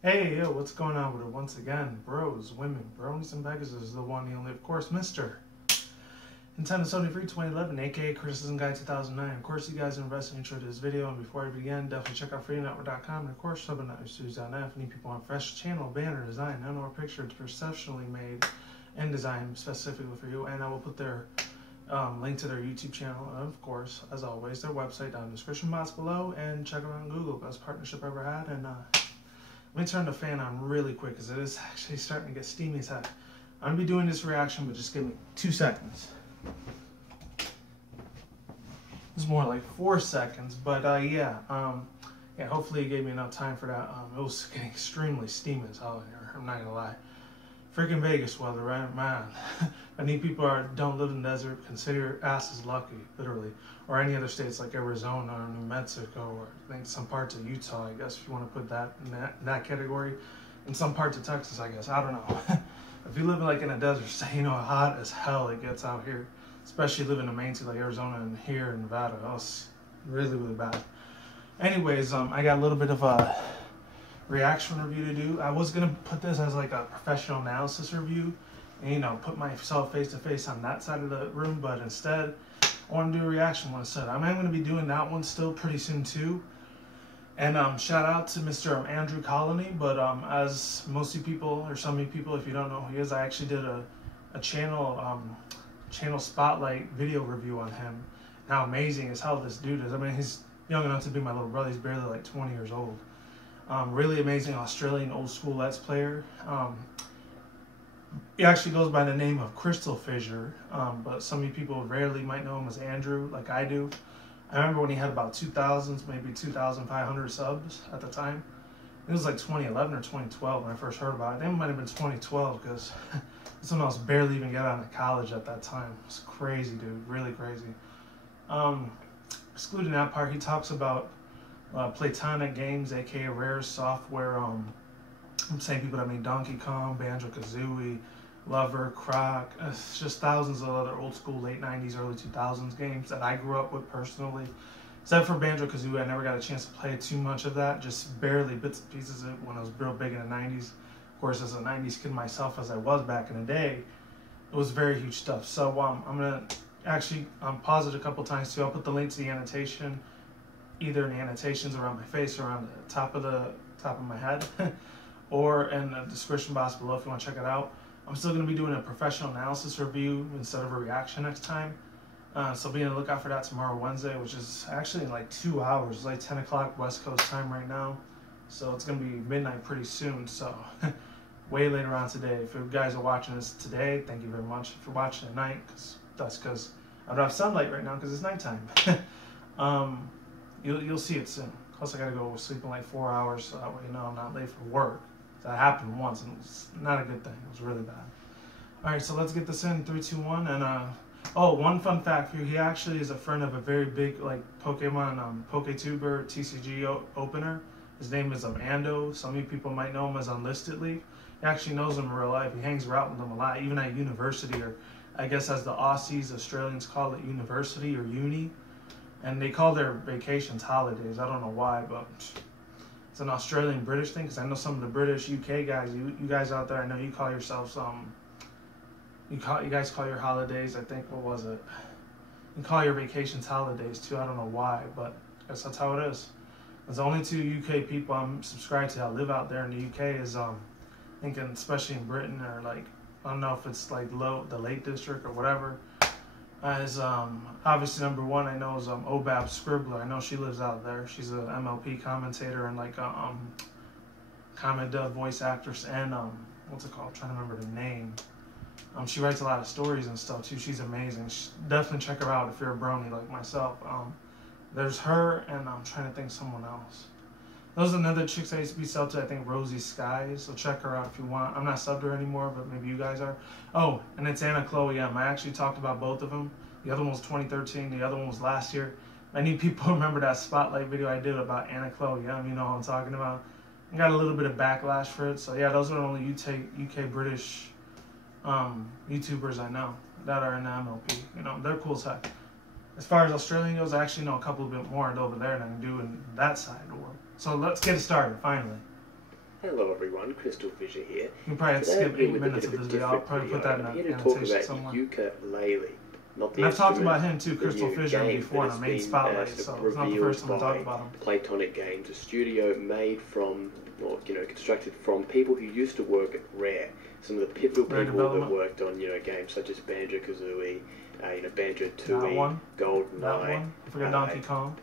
Hey, yo, what's going on with it? Once again, bros, women, bronies, and pegasisters, the one, the only, of course, Mr. Nintendo Sony Free 2011, aka Criticism Guide 2009. Of course, you guys are invested in enjoyed this video, and before I begin, definitely check out freenetwork.com, and of course, subbing.studios.net if you need people on fresh channel, banner, design, and or picture professionally made and designed specifically for you, and I will put their link to their YouTube channel, and of course, as always, their website down in the description box below, and check them out on Google. Best partnership I ever had, and let me turn the fan on really quick because it is actually starting to get steamy as heck. I'm going to be doing this reaction, but just give me 2 seconds. It's more like 4 seconds, but yeah, hopefully it gave me enough time for that. It was getting extremely steamy as hell here, I'm not going to lie. Freaking Vegas weather, right? Man, I need people that don't live in the desert, consider your asses lucky, literally. Or any other states like Arizona or New Mexico, or I think some parts of Utah, I guess, if you want to put that in that category. And some parts of Texas, I guess, I don't know. If you live like in a desert state, you know how hot as hell it gets out here. Especially living in main state like Arizona and here in Nevada. Oh, it's really, really bad. Anyways, I got a little bit of a reaction review to do. I was gonna put this as like a professional analysis review and, you know, put myself face to face on that side of the room, but instead I want to do a reaction one instead. I'm going to be doing that one still pretty soon too. And shout out to Mr. Andrew Colony, but as most of you people, or some of you people, if you don't know who he is, I actually did a channel spotlight video review on him. And how amazing is how this dude is. I mean, he's young enough to be my little brother. He's barely like 20 years old. Really amazing Australian old school Let's Player. He actually goes by the name of CrystalFissure, but some of you people rarely might know him as Andrew, like I do. I remember when he had about 2,000, maybe 2,500 subs at the time. It was like 2011 or 2012 when I first heard about it. I think it might have been 2012 because someone else barely even got out of college at that time. It's crazy, dude, really crazy. Excluding that part, he talks about platonic games, aka rare software. I'm saying people that made Donkey Kong, Banjo-Kazooie, Lover, Croc. It's just thousands of other old school late 90s, early 2000s games that I grew up with personally. Except for Banjo-Kazooie, I never got a chance to play too much of that, just barely bits and pieces of it when I was real big in the 90s. Of course, as a 90s kid myself, as I was back in the day, it was very huge stuff. So I'm going to actually pause it a couple times too. I'll put the link to the annotation, either in the annotations around my face or around the top of my head, or in the description box below if you want to check it out. I'm still going to be doing a professional analysis review instead of a reaction next time. So be on the lookout for that tomorrow, Wednesday, which is actually in like 2 hours. It's like 10 o'clock West Coast time right now. So it's going to be midnight pretty soon. So way later on today. If you guys are watching this today, thank you very much. If you're watching at night, that's because I don't have sunlight right now because it's nighttime. You'll see it soon. Plus I got to go sleep in like 4 hours so that way you know I'm not late for work. That happened once and it's not a good thing. It was really bad. Alright, so let's get this in 3, 2, 1. And oh, one fun fact for you, he actually is a friend of a very big like Pokemon PokeTuber TCG opener. His name is Ando. Some of you people might know him as Unlisted League. He actually knows him in real life. He hangs around with them a lot, even at university, or I guess as the Aussies, Australians call it university or uni. And they call their vacations holidays. I don't know why, but it's an Australian British thing, because I know some of the British UK guys, you guys out there, I know you call yourselves you guys call your holidays, I think, what was it? You call your vacations holidays too. I don't know why, but I guess that's how it is. There's the only 2 UK people I'm subscribed to that live out there in the UK is thinking, especially in Britain, or like I don't know if it's like the Lake District or whatever. As obviously number 1 I know is Obab Scribbler. I know she lives out there. She's an MLP commentator and like comment dub voice actress, and what's it called? I'm trying to remember the name. She writes a lot of stories and stuff too. She's amazing. Definitely check her out if you're a brony like myself. There's her, and I'm trying to think someone else. Those are another chicks I used to be subbed to, I think Rosie Skies, so check her out if you want. I'm not subbed to her anymore, but maybe you guys are. Oh, and it's Anna Chloe M. I actually talked about both of them. The other one was 2013, the other one was last year. I need people to remember that spotlight video I did about Anna Chloe M. You know what I'm talking about. I got a little bit of backlash for it, so yeah, those are the only UK British YouTubers I know that are in the MLP. You know, they're cool as heck. As far as Australian goes, I actually know a couple bit more over there than I do in that side of the world. So let's get it started, finally. Hello everyone, CrystalFissure here. You can probably Today skip I'm here 8 with minutes a bit of of this a video. I'll different probably video. put that in I'm the here to talk annotation about somewhere. Yooka, leylee, not the And I've talked instrument, about him too, the new CrystalFissure, game before in that our has main been spotlight, sort so of it's not the revealed first time I by talk about him. Platonic Games, a studio made from, or constructed from people who used to work at Rare. Some of the pivotal people that worked on games such as Banjo-Kazooie, Banjo-Tooie, GoldenEye. That one. I forgot Donkey Kong.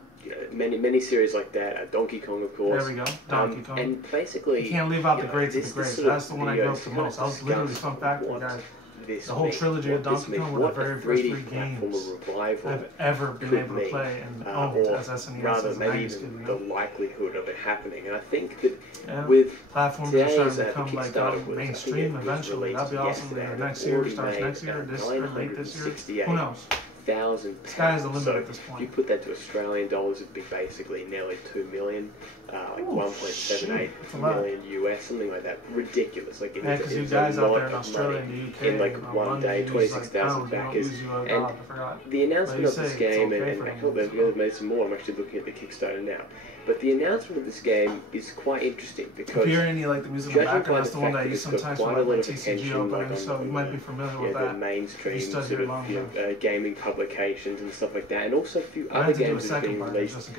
Many series like that. Donkey Kong, of course. There we go. Donkey Kong. And basically, you can't leave out the greats of the greats. That's the one I grew up the most. I was literally fun fact, guys. The whole trilogy of Donkey Kong were the very first 3 games I've ever been able to play and owned as SNES rather as a maybe 90s even kid. the likelihood of it happening. And I think that Yeah. with platforms are starting to today's become like mainstream eventually. That'd be awesome. Next year starts next year, or late this year. Who knows? £1,000. Sky's the limit so at this point. If you put that to Australian dollars, it'd be basically nearly 2 million, like 1.78 million US, something like that. Ridiculous. Like yeah, because you guys out there in Australia and the UK, in like one day, 26,000 backers. And the announcement of this game, and I hope they've made some more. I'm actually looking at the Kickstarter now. But the announcement of this game is quite interesting because if you hear any like the music in the background, that's the one that I use sometimes for like TCG opening, so you might be familiar with that. The mainstream sort of gaming publications and stuff like that, and also a few other games that are being released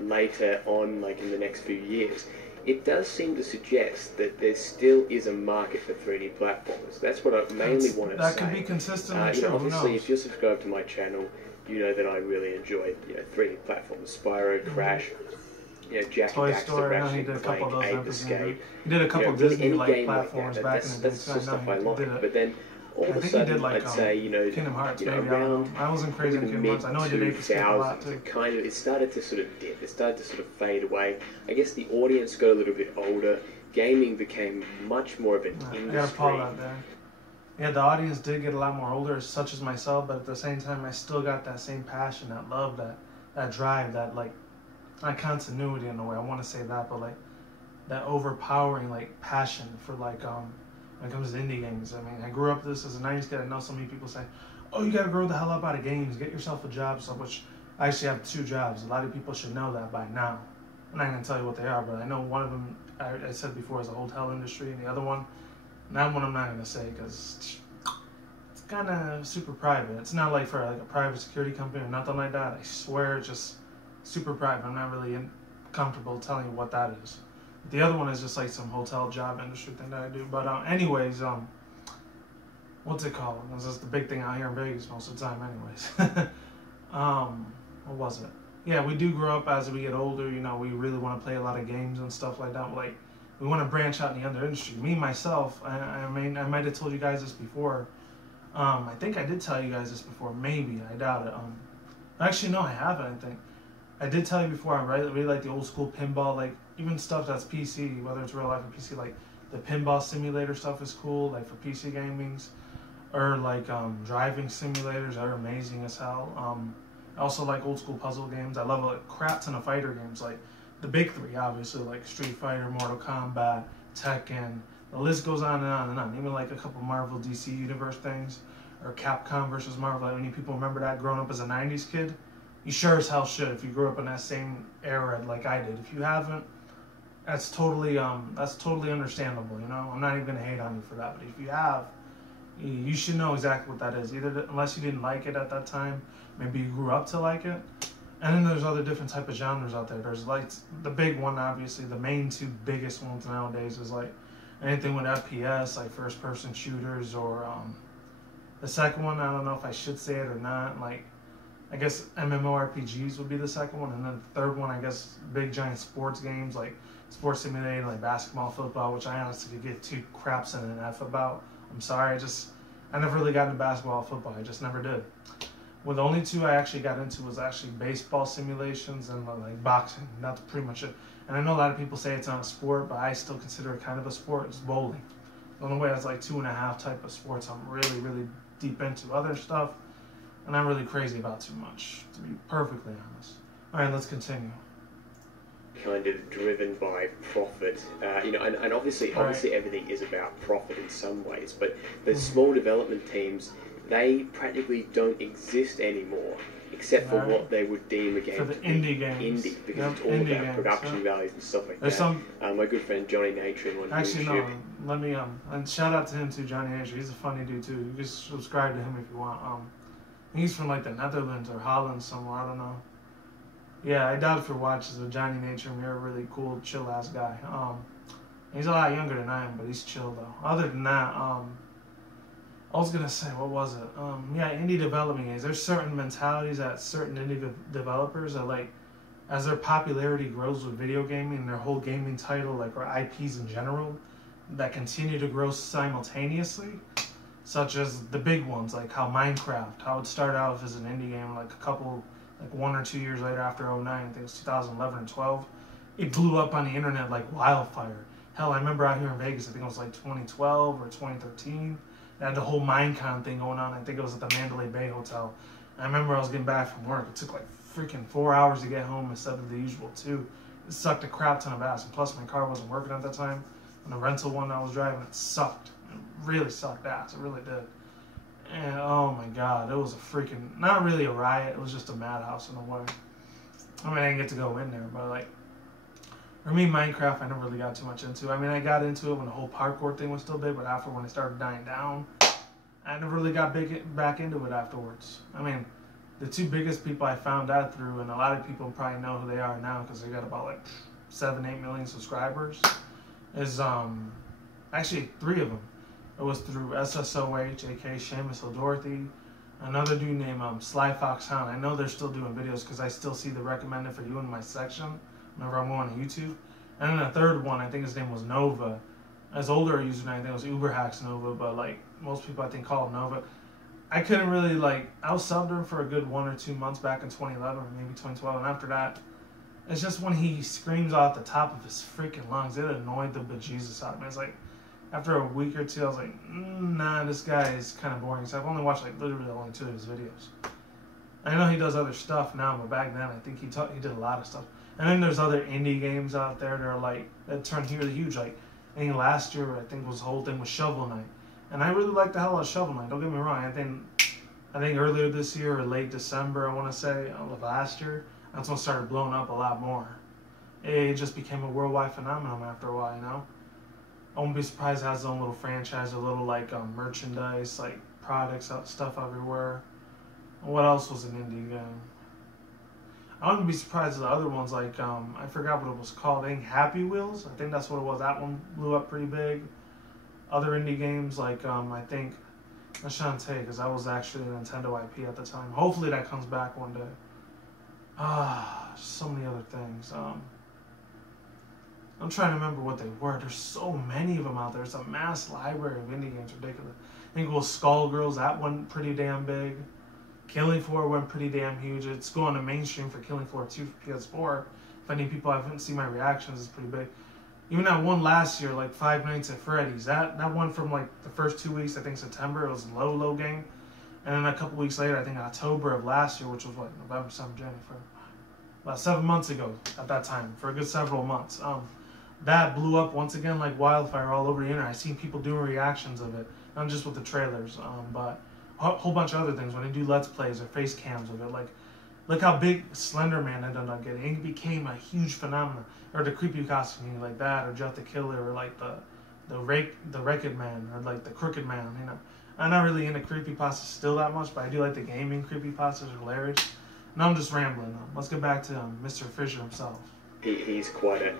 later on, like in the next few years. It does seem to suggest that there still is a market for 3D platformers. That's what I mainly want to say. That could be consistent. Obviously, if you're subscribed to my channel, you know that I really enjoy 3D platformers. Spyro, Crash, Jack Toy and Daxter, Story, Ratchet he did a and couple Clank, of Ape those Escape. He did a couple of Disney-like platforms like back in the day. That's the stuff I like. But then all of a he sudden, did like, I'd say, Kingdom Hearts, maybe, around I wasn't crazy on Kingdom Hearts. I know he did Ape Escape a lot too. It started to sort of dip. It started to sort of fade away. I guess the audience got a little bit older. Gaming became much more of an industry. I got Paul out there. Yeah, the audience did get a lot more older, such as myself, but at the same time, I still got that same passion, that love, that drive, that like, not continuity in a way. I want to say that, but like that overpowering like passion for like when it comes to indie games. I mean, I grew up this as a 90s kid. I know so many people say, "Oh, you gotta grow the hell up out of games, get yourself a job." So, which I actually have 2 jobs. A lot of people should know that by now. I'm not gonna tell you what they are, but I know one of them. I said before is the hotel industry, and the other one, that one I'm not gonna say because it's kind of super private. It's not like for like a private security company or nothing like that. I swear, it's just super private. I'm not really comfortable telling you what that is. The other one is just like some hotel job industry thing that I do. But anyways, what's it called? This is the big thing out here in Vegas most of the time anyways. What was it? Yeah, we do grow up as we get older. We really want to play a lot of games and stuff like that. Like, we want to branch out in the other industry. Me, myself, I mean, I might have told you guys this before. I think I did tell you guys this before. Maybe. I doubt it. Actually, no, I haven't, I think. I did tell you before, I really like the old school pinball, like even stuff that's PC, whether it's real life or PC, like the pinball simulator stuff is cool, like for PC gamings, or like driving simulators are amazing as hell. I also like old school puzzle games. I love like crap ton of fighter games, like the big 3, obviously, like Street Fighter, Mortal Kombat, Tekken. The list goes on and on and on. Even like a couple Marvel DC Universe things, or Capcom versus Marvel. Any people remember that growing up as a 90s kid? You sure as hell should if you grew up in that same era like I did. If you haven't, that's totally understandable. I'm not even gonna hate on you for that. But if you have, you should know exactly what that is. Either unless you didn't like it at that time, maybe you grew up to like it. And then there's other different type of genres out there. There's like the big one, obviously, the main 2 biggest ones nowadays is like anything with FPS, like first-person shooters, or the second one. I don't know if I should say it or not. Like, I guess MMORPGs would be the second one, and then the third one, I guess, big giant sports games like sports simulating, like basketball, football, which I honestly could get 2 craps and an F about. I'm sorry, I never really got into basketball or football. I just never did. Well, the only 2 I actually got into was actually baseball simulations and like boxing. That's pretty much it. And I know a lot of people say it's not a sport, but I still consider it kind of a sport. It's bowling. The only way that's like 2.5 type of sports I'm really, really deep into. Other stuff, and I'm really crazy about too much, to be perfectly honest. All right, let's continue. Kind of driven by profit, and obviously everything is about profit in some ways, but the small development teams they practically don't exist anymore, except for what they would deem a game for the indie games. Indie, because it's all about production values and stuff like that. My good friend Johnny Nature on YouTube. Let me and shout out to him too, Johnny Nature. He's a funny dude too. You can subscribe to him if you want. He's from like the Netherlands or Holland somewhere. I don't know. Yeah, I doubt if you're watching the Johnny Nature. You're a really cool, chill ass guy. He's a lot younger than I am, but he's chill though. Other than that, I was gonna say, what was it? Yeah, indie development games. There's certain mentalities that certain indie developers are like, as their popularity grows with video gaming and their whole gaming title, like, or IPs in general, that continue to grow simultaneously, such as the big ones, like how Minecraft, how it started out as an indie game, like 1 or 2 years later after 2009, I think it was 2011 or 12, it blew up on the internet like wildfire. Hell, I remember out here in Vegas, I think it was like 2012 or 2013, they had the whole Minecon thing going on. I think it was at the Mandalay Bay Hotel. I remember I was getting back from work. It took like freaking 4 hours to get home instead of the usual 2. It sucked a crap ton of ass, and plus my car wasn't working at that time. And the rental one I was driving, it sucked. It really sucked ass. It really did. And oh my god, it was a freaking, not really a riot, it was just a madhouse in a way. I mean, I didn't get to go in there, but like, for me, Minecraft, I never really got too much into. I mean, I got into it when the whole parkour thing was still big, but after when it started dying down, I never really got back into it afterwards. I mean, the 2 biggest people I found out through, and a lot of people probably know who they are now because they got about like 7-8 million subscribers, is actually 3 of them. It was through SSOH, aka Seamus O'Dorothy, another dude named Sly Fox Hound. I know they're still doing videos because I still see the recommended for you in my section whenever I'm going to YouTube. And then the 3rd one, I think his name was Nova. His older username, I think it was Uberhacks Nova, but like most people I think call him Nova. I couldn't really like, I was subbed to him for a good 1 or 2 months back in 2011 or maybe 2012, and after that, it's just when he screams off the top of his freaking lungs, it annoyed the bejesus out of me. It's like, after a week or 2, I was like, nah, this guy is kind of boring. So I've only watched like literally only 2 of his videos. I know he does other stuff now, but back then I think he did a lot of stuff. And then there's other indie games out there that are like, that turned really huge. Like, I think last year, I think was the whole thing was Shovel Knight. And I really liked the hell out of Shovel Knight, don't get me wrong. I think earlier this year or late December, I want to say, of last year, that's when it started blowing up a lot more. It just became a worldwide phenomenon after a while, you know? I won't be surprised it has its own little franchise, a little like merchandise, like products, stuff everywhere. What else was an indie game? I wouldn't be surprised if the other ones, like, I forgot what it was called. I think Happy Wheels. I think that's what it was. That one blew up pretty big. Other indie games, like, I think, Ashante, because that was actually a Nintendo IP at the time. Hopefully that comes back one day. So many other things. I'm trying to remember what they were. There's so many of them out there. It's a mass library of indie games. Ridiculous. I think it was Skullgirls. That went pretty damn big. Killing Floor went pretty damn huge. It's going to mainstream for Killing Floor 2 for PS4. If any people haven't seen my reactions, it's pretty big. Even that one last year, like Five Nights at Freddy's, that one from like the first 2 weeks, I think September, it was a low game. And then a couple weeks later, I think October of last year, which was what, November, December, January, about 7 months ago at that time, for a good several months. That blew up once again like wildfire all over the internet. I've seen people doing reactions of it, not just with the trailers, but a whole bunch of other things when they do Let's Plays or face cams of it. Like, look how big Slender Man ended up getting. It became a huge phenomenon. Or the creepy costume like that, or Jeff the Killer, or like the Wrecked Man, or like the Crooked Man. You know, I'm not really into creepypastas still that much, but I do like the gaming creepypastas. Are hilarious. No, I'm just rambling. Let's get back to Mr. Fisher himself. He's quite a.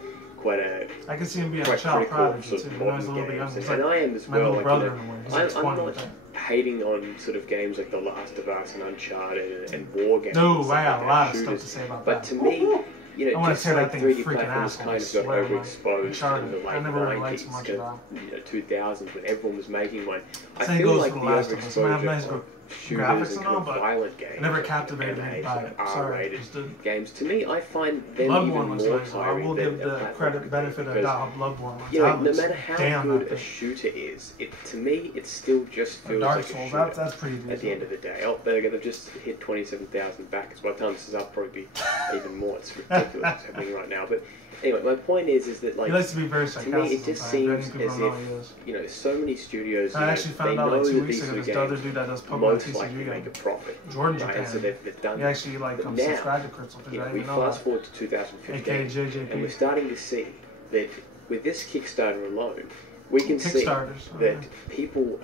I can see him being a child prodigy too. When I was a little bit younger, and I am as well. My little brother in a way. He's like 20, I'm not hating on sort of games like The Last of Us and Uncharted and war games. No, I got a lot of stuff to say about that. But to me, you know, just like 3D platforms kind of got overexposed in the late 90s, you know, 2000s when everyone was making one. I feel like the overexposure of shooters and kind of violent games, never captivated me by it. R-rated games. To me, I find them even more tiring. I will give the credit benefit of doubt. Bloodborne, you know, no matter how good a shooter is, to me, it still just feels like a shooter. That's pretty at the end of the day. Oh, they've just hit 27,000 backers. By the time this is up, probably be even more. It's ridiculous what's happening right now. But Anyway, my point is that like he likes to be very to sarcastic. me, it just seems as if so many studios. I actually found out like 2 weeks ago this other dude that does Pokemon most likely make a profit. Jordan right? Japan. So they've done. He actually like subscribed to CrystalFissure. We fast forward to 2015, and we're starting to see that with this Kickstarter alone, we can see that people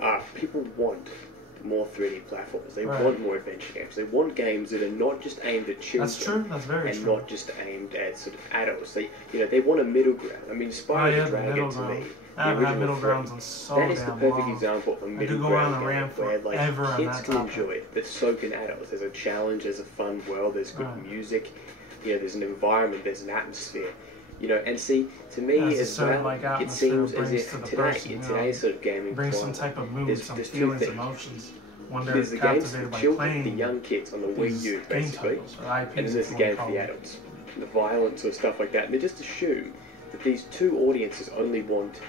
want more 3D platforms. They want more adventure games. They want games that are not just aimed at children. That's true. That's very true. And not just aimed at sort of adults. They want a middle ground. I mean, Spyro the Dragon to me. I haven't had middle grounds in so damn long. That is the perfect example of a middle ground game where like kids can enjoy it, but so can adults. There's a challenge, there's a fun world, there's good music, there's an environment, there's an atmosphere. And see, to me as well, it seems as if in today's sort of gaming brings some type of mood, some feelings, emotions. There's the games for the children, the young kids on the Wii U, basically, and then there's the game for the adults, the violence or stuff like that. And they just assume that these two audiences only want,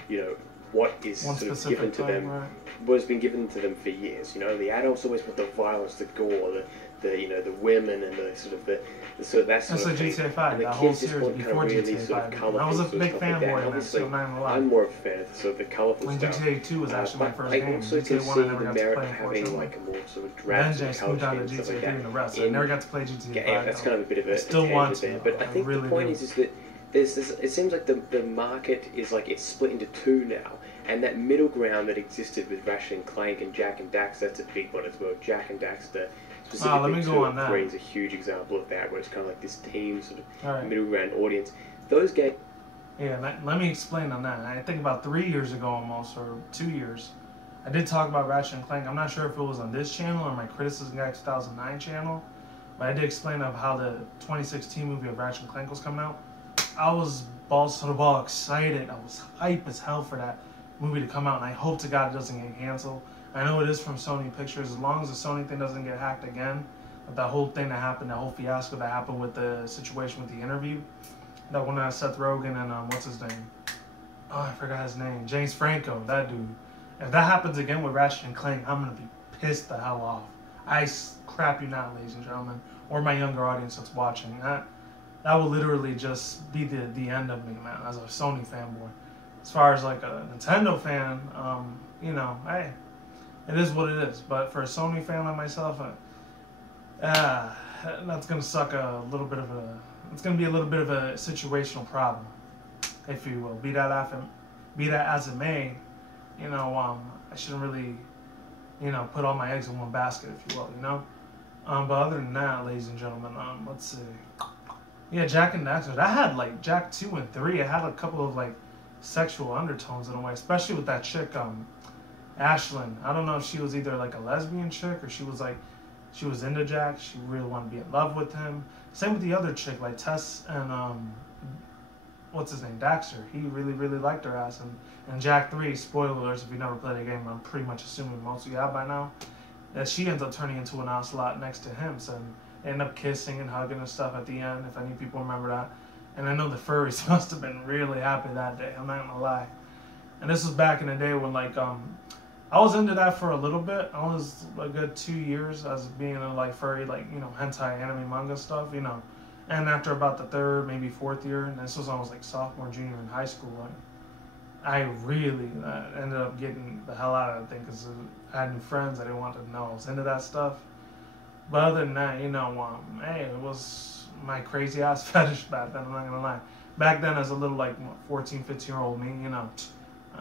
what is sort of given to them, what has been given to them for years. The adults always want the violence, the gore, the women, and the sort of that sort of thing. GTFO, and the kids just want kind of really sort of colourful. I was a big fanboy of that, so I'm more of a fan of sort of the colourful stuff. GTA 2 was actually my first game. I also can see the merit of having like a more sort of dramatic culture and stuff like that. I never got to play GTA 5. Yeah, that's kind of a bit of a tangent there. But I think the point is that there's this. It seems like the market is like it's split into two now. And that middle ground that existed with Ratchet and Clank and Jack and Dax, that's a big one as well. Jack and Daxter, specifically 2 and 3 is a huge example of that, where it's kind of like this team sort of middle ground audience. Those games... Yeah, let me explain on that. I think about 3 years ago almost, or 2 years, I did talk about Ratchet and Clank. I'm not sure if it was on this channel or my Criticism Guy 2009 channel, but I did explain of how the 2016 movie of Ratchet and Clank was coming out. I was balls to the ball excited. I was hype as hell for that movie to come out, and I hope to God it doesn't get canceled. I know it is from Sony Pictures. As long as the Sony thing doesn't get hacked again, but that whole thing that happened, that whole fiasco that happened with the situation with the interview, that one Seth Rogen and what's his name? Oh, I forgot his name. James Franco, that dude. If that happens again with Ratchet and Clank, I'm gonna be pissed the hell off. I crap you not, ladies and gentlemen, or my younger audience that's watching. That will literally just be the end of me, man, as a Sony fanboy. As far as like a Nintendo fan, hey, it is what it is. But for a Sony fan like myself, that's gonna suck it's gonna be a little bit of a situational problem, if you will. Be that as it may, I shouldn't really, put all my eggs in one basket, if you will, But other than that, ladies and gentlemen, let's see. Yeah, Jack and Daxter. I had like Jack 2 and 3. I had a couple of like sexual undertones in a way, especially with that chick, Ashlyn. I don't know if she was either like a lesbian chick or she was into Jack. She really wanted to be in love with him. Same with the other chick, like Tess and what's his name, Daxter. He really, really liked her ass. And Jack 3, spoiler alerts if you never played a game, I'm pretty much assuming most of you have by now, that she ends up turning into an ocelot next to him. So they end up kissing and hugging and stuff at the end, if any people remember that. And I know the furries must have been really happy that day, I'm not gonna lie. And this was back in the day when like, I was into that for a little bit. I was a good 2 years as being a like furry, like, hentai anime manga stuff, And after about the 3rd, maybe 4th year, and this was almost like sophomore, junior in high school, I really ended up getting the hell out of that thing because I had new friends. I didn't want to know I was into that stuff. But other than that, hey, it was my crazy ass fetish back then, I'm not gonna lie. Back then, as a little like 14, 15-year-old me,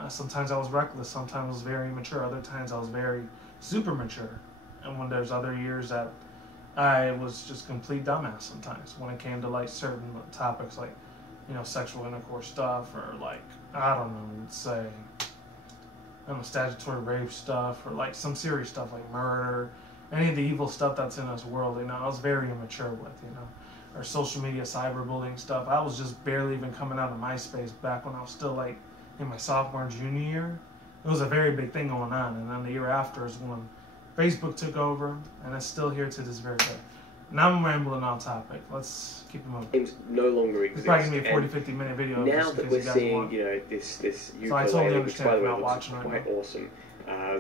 sometimes I was reckless, sometimes I was very immature, other times I was very super mature. And when there's other years that I was just complete dumbass sometimes when it came to like certain topics like, sexual intercourse stuff, or like, I don't know, let's say, statutory rape stuff, or like some serious stuff like murder, any of the evil stuff that's in this world, I was very immature with, or social media cyberbullying stuff. I was just barely even coming out of MySpace back when I was still like in my sophomore, junior year. It was a very big thing going on, and then the year after is when Facebook took over, and it's still here to this very day. Now I'm rambling on topic. Let's keep it moving. Games no longer exist. It's probably going to be a 40, 50 minute video. Now that we're seeing, this Yooka, so I totally understand which by the way not looks watching quite awesome.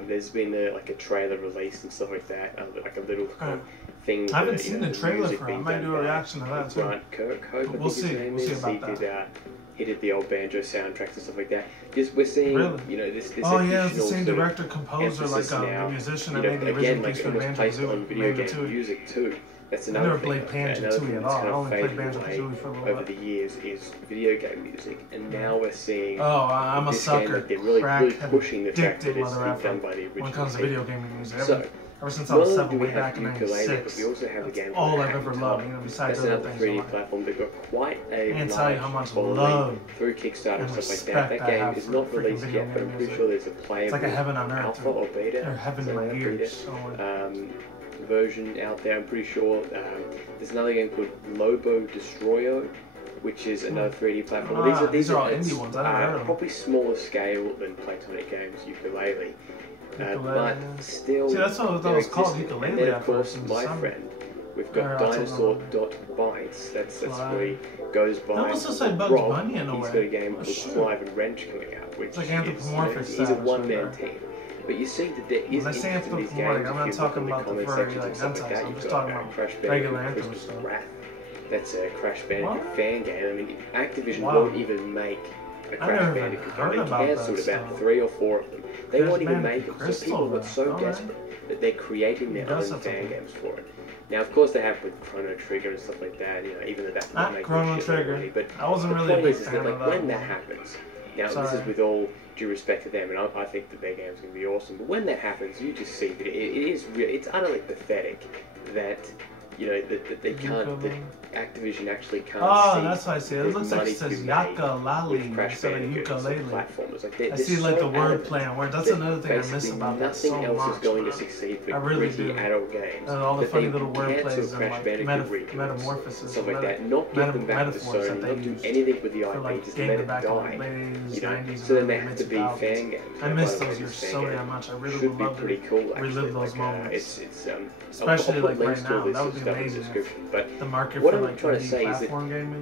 There's been a trailer released and stuff like that, like a little things. I haven't seen the trailer for it. I might do a reaction to that too. Kirkhope, we'll see. We'll see about that. He did the old banjo soundtracks and stuff like that. Just we're seeing, you know, this. Oh yeah, it's the same director, composer, like the musician that made the original piece for Banjo on video game music too. That's I another never thing. played Banjo-Tooie at all. I only played Banjo-Kazooie for a little bit. Over the years is video game music, and now we're seeing. Oh, I'm a sucker. They're really pushing the fact that it's done by the original. When it comes to video game music, so, ever since I was 7, way back in Yooka, '96, we also have a game all I've ever loved. You know, besides that's other another things. 3D platform that got quite a can't tell you how much following love through Kickstarter and stuff like that. That game is not released yet, but I'm pretty sure there's a playable it's like a heaven on earth, alpha or beta. or heaven in my ears. Version out there. I'm pretty sure there's another game called Lobo Destroyo, which is another 3D platform. These are all indie ones. I never heard of them. Probably smaller scale than Platonic Games Yooka-Laylee. But still, see, that's what that was called, Yooka-Laylee. And then, of course, my friend, we've got Dinosaur.Bytes. That's where he goes by. That was just like Bugs Bunny in a way. He's got a game called Clive and Wrench coming out, which it's like anthropomorphic he's a one-man team. But you see that there is interest in these games. I'm not talking about the furry like hentai. I'm just talking about regular anthem stuff. That's a Crash Bandicoot fan game. I mean, Activision won't even make a Crash Bandicoot game. They cancelled about 3 or 4 of them. They won't even make them. So people got so desperate that they're creating their own fan games for it. Now, of course, they have with Chrono Trigger and stuff like that. You know, even though that's not Chrono Trigger. But I wasn't really a big fan of that. When that happens, now this is with all due respect to them, and I think that their game's going to be awesome. But when that happens, you just see that it's utterly pathetic that. You know, that they can't, that Activision actually can't see. Oh, that's what I see. It looks like it says Yooka-Laylee instead of Yooka-Laylee. I see like the wordplay on word. That's another thing I miss about that so much. Nothing else is going to succeed for gritty adult games. And all the funny little wordplays and like metamorphoses. Stuff like that. Not give them back to Sony, not do anything with the IP, just let it die. You know, so then they have to be fan games. I miss those years so damn much. I really would love to relive those moments. Especially like right now. That would be amazing. But the market what for I'm like trying to say is that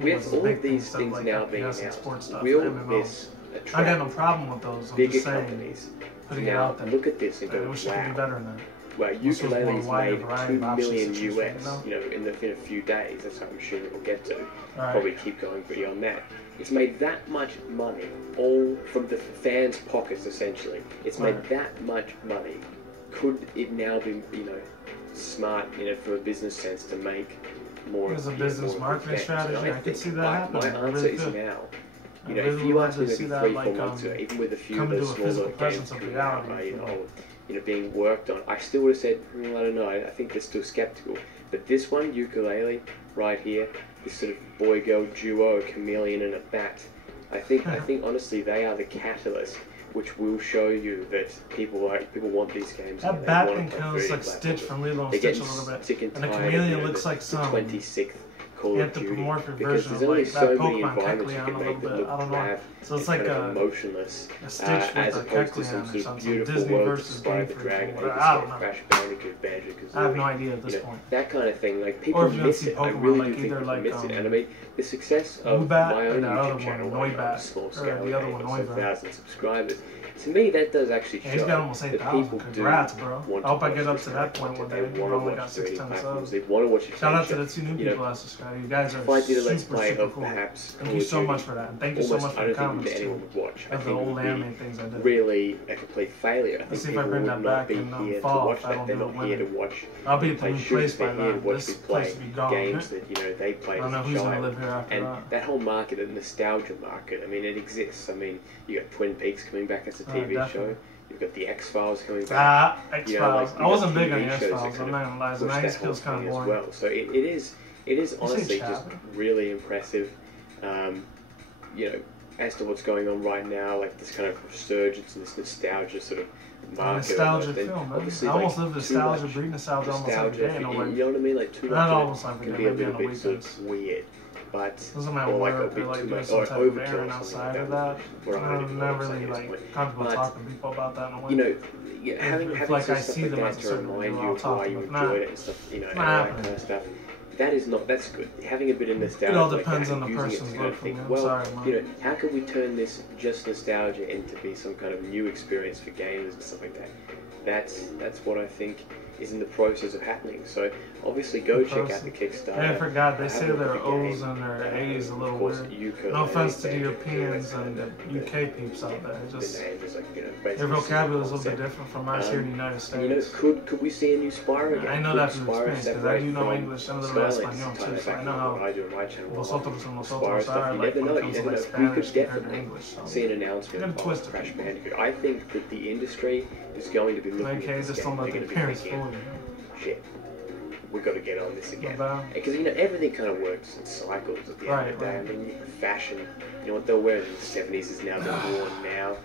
we have all of these things now being announced. We all miss a I got no problem with those. I'm bigger just saying, companies. putting it out there. Look at this and go, I wish it could be better than that. Well, Yooka-Laylee's made 2 million US, you know, in a few days. That's how I'm sure it will get to. Probably keep going beyond that. It's made that much money, all from the fans' pockets, essentially. It's made that much money. Could it now be, you know, smart, you know, from a business sense to make more? As a business marketing strategy, I could see that happening. My answer is now. You know, if you ask me maybe 3-4 months ago, even with a few of the smaller games coming out, you know, being worked on, I still would have said, I don't know, I think they're still skeptical. But this one, Yooka-Laylee, right here, this sort of boy-girl duo, a chameleon and a bat, I think honestly they are the catalyst which will show you that people want these games. That bat thing kind of looks like Stitch from Lilo and Stitch a little bit. And the chameleon looks like some 26th Call of Duty, because there's only so many environments you Kecleon can make that look flat so it's and like kind of emotionless, as opposed to some sort of beautiful world inspired the Dragon Age, Crash Bandicoot, Banjo-Kazooie. I have no idea at this point. That kind of thing, like people miss it. I really do think people miss it. And I mean, the success of my own YouTube channel, on a small scale, the 1,000 subscribers. To me, that does actually show he's got almost 8,000. Congrats, bro. I hope I get up to that point one day. We've only got 6 times subs. They want to watch it. Shout out to the 2 new people that subscribed. You guys are super cool. Thank you so much for that. And thank you so much for the comments too. Of the old anime things I did. Really a complete failure. Let's see if I bring that back in fall. If I don't do it when I'll be at the new place by then. This place will be gone. Games that, you know, they played I don't know who's going to live here after that. That whole market, the nostalgia market, I mean, it exists. I mean, you got Twin Peaks coming back as a TV show. You've got the X-Files coming back. X-Files. I wasn't big on the X-Files. I'm not gonna lie. The 90s feels kind of boring. Well. So it is honestly just really impressive. You know, as to what's going on right now, like this kind of resurgence and this nostalgia sort of market. Nostalgia film, man. I almost live nostalgia, breed nostalgia almost every day in a way. You know what I mean? Like too much. Not almost every day. Can be a little bit sort of weird. But those are my work, or like doing some type of errand outside of that. I'm not really like comfortable talking to people about that in a way. You know, having like I stuff see like them that as a to certain remind way, you of why you enjoyed it and stuff, you know, and all that kind of stuff. That's good. Having a bit of nostalgia. It all depends on the person's look for me. I'm sorry, man. You know, how can we turn this just nostalgia into be some kind of new experience for gamers and stuff like that? That's what I think is in the process of happening. So obviously go check out the Kickstarter. Yeah, I forgot. They say their O's and their A's a little weird. Yooka, no offense to the Europeans and the UK peeps out there. Just their vocabulary is a little bit different from ours here in the United States. Could we see a new Spyro game? I know that from experience because I do know English and a little bit Espanol too, so I know how vosotros and nosotros are like when it comes to like Spanish compared to English. So see an announcement of Crash Bandicoot. I think that the industry is going to be looking at this game. They're going to be thinking, shit, we've got to get on this again. Because, everything kind of works in cycles at the end of the day. I mean, fashion, what they were wearing in the 70s is now being worn now.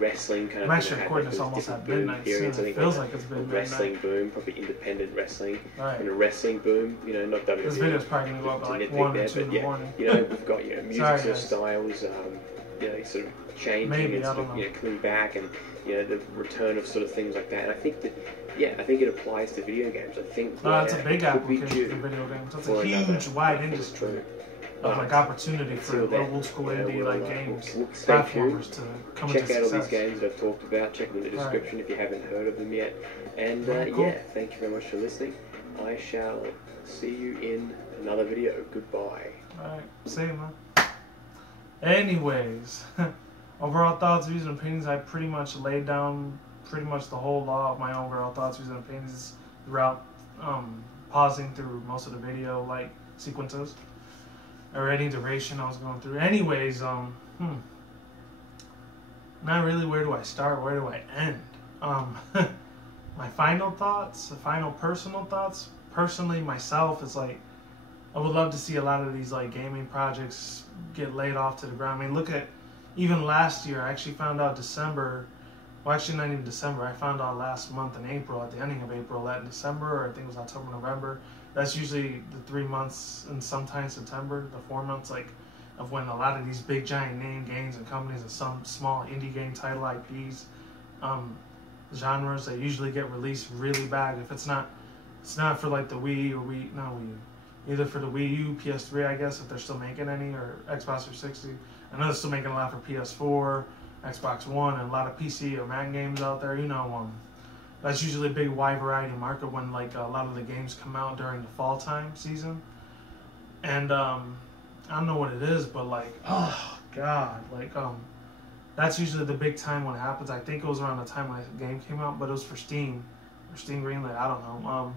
Wrestling kind of had this almost at midnight periods. It feels like it's been midnight. Wrestling boom, probably independent wrestling. And a wrestling boom, not WWE. This video's probably going to go up like 1 or 2 in the morning. We've got, music styles, sort of changing and sort of, coming back, and the return of sort of things like that. And I think that, I think it applies to video games. I think that's a big application for video games. That's a huge, wide industry of like opportunity for old school indie like games, platformers to come into success. Check out all these games that I've talked about. Check them in the description if you haven't heard of them yet. And cool. Thank you very much for listening. I shall see you in another video. Goodbye. Alright, see you, man. Anyways, overall thoughts, views, and opinions. I pretty much laid down pretty much the whole law of my overall thoughts, views, and opinions throughout pausing through most of the video like sequences or any duration I was going through. Anyways, not really where do I start, where do I end? My final thoughts, the final personal thoughts, personally myself, is like I would love to see a lot of these like gaming projects get laid off to the ground. I mean, look at even last year. I actually found out December. Well, actually not even December. I found out last month in April, at the ending of April, that in December, or I think it was October, November. That's usually the 3 months, and sometimes September, the 4 months, like of when a lot of these big giant name games and companies and some small indie game title IPs, genres, they usually get released really bad. If it's not for like the Wii or not Wii U. Either for the Wii U, PS3, I guess, if they're still making any, or Xbox 360. I know they're still making a lot for PS4, Xbox One, and a lot of PC or Mac games out there. That's usually a big wide variety market when like a lot of the games come out during the fall time season. And I don't know what it is, but like, oh god, like that's usually the big time when it happens. I think it was around the time when the game came out, but it was for Steam or Steam Greenlight. I don't know.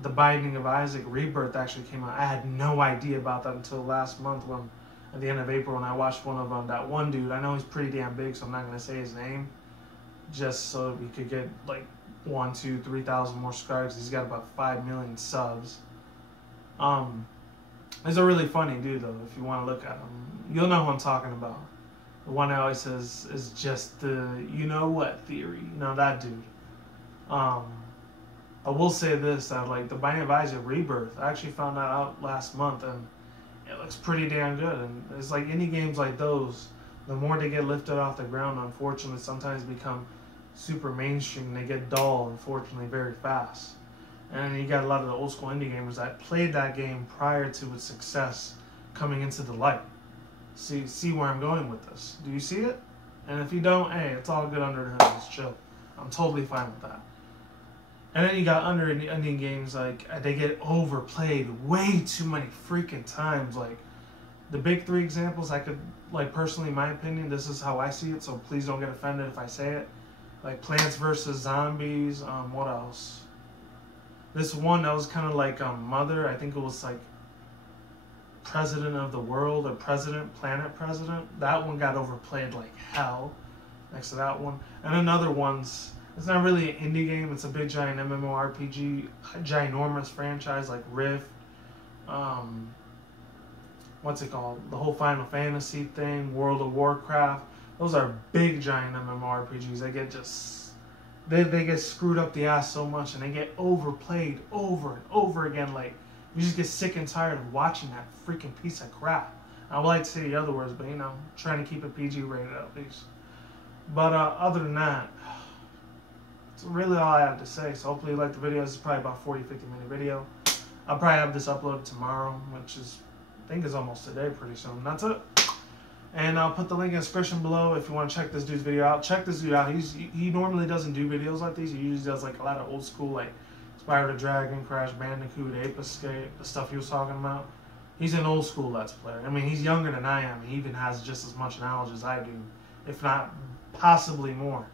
The Binding of Isaac Rebirth actually came out. I had no idea about that until last month, when at the end of April, when I watched one of them. That one dude, I know he's pretty damn big, so I'm not gonna say his name, just so we could get like 1, 2, 3,000 more subscribers. He's got about 5 million subs. He's a really funny dude though. If you want to look at him, you'll know who I'm talking about. The one I always says is just the you-know-what theory. That dude. I will say this, that like the Binding of Isaac Rebirth, I actually found that out last month, and it looks pretty damn good. And it's like indie games like those, the more they get lifted off the ground, unfortunately, sometimes become super mainstream. They get dull, unfortunately, very fast. And you got a lot of the old school indie gamers that played that game prior to its success coming into the light. See where I'm going with this? Do you see it? And if you don't, hey, it's all good under the hood. It's chill. I'm totally fine with that. And then you got under indie games, like they get overplayed way too many freaking times. Like the big 3 examples, I could, like, personally, in my opinion, this is how I see it, so please don't get offended if I say it. Like Plants vs. Zombies. What else? This one that was kind of like Mother. I think it was like President of the World or Planet President. That one got overplayed like hell. Next to that one, and another one's. It's not really an indie game. It's a big giant MMORPG, ginormous franchise like Rift. What's it called? The whole Final Fantasy thing, World of Warcraft. Those are big giant MMORPGs. They get screwed up the ass so much, and they get overplayed over and over again. Like you just get sick and tired of watching that freaking piece of crap. I would like to say the other words, but trying to keep it PG rated at least. But other than that, that's really all I have to say. So hopefully you like the video. This is probably about 40-50 minute video. I'll probably have this uploaded tomorrow, which is, I think is almost today pretty soon. That's it. And I'll put the link in the description below if you want to check this dude's video out. Check this dude out. He normally doesn't do videos like these. He usually does like a lot of old school like Spyro the Dragon, Crash Bandicoot, Ape Escape, the stuff he was talking about. He's an old school Let's Player. I mean, he's younger than I am. He even has just as much knowledge as I do, if not possibly more,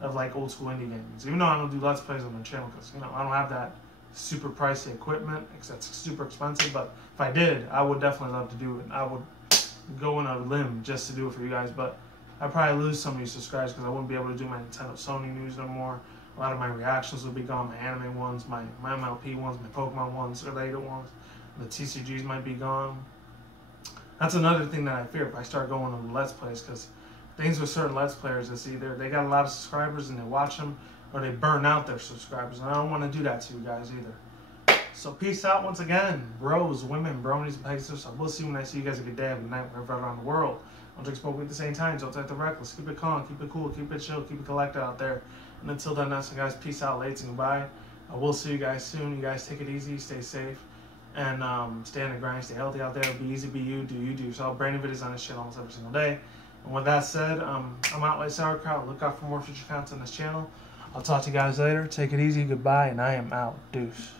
of like old school indie games. Even though I don't do Let's Plays on the channel because, you know, I don't have that super pricey equipment because that's super expensive. But if I did, I would definitely love to do it. I would go on a limb just to do it for you guys. But I'd probably lose some of you subscribers because I wouldn't be able to do my Nintendo Sony news no more. A lot of my reactions would be gone. My anime ones, my MLP ones, my Pokemon ones, related ones. The TCGs might be gone. That's another thing that I fear if I start going on Let's Plays, because things with certain Let's Players is either they got a lot of subscribers and they watch them, or they burn out their subscribers, and I don't want to do that to you guys either. So peace out once again, bros, women, bronies, and pegasisters. I will see you when I see you guys. A good day, have a good night, wherever around the world. Don't drink smoke at the same time. Don't take the reckless. Keep it calm, keep it cool, keep it chill, keep it collected out there. And until then, that's it, guys. Peace out, lates, and goodbye. I will see you guys soon. You guys take it easy, stay safe, and stay on the grind, stay healthy out there. Be easy, be you, do yourself. Brand new videos on this channel almost every single day. And with that said, I'm out like sauerkraut. Look out for more future content on this channel. I'll talk to you guys later. Take it easy, goodbye, and I am out. Deuce.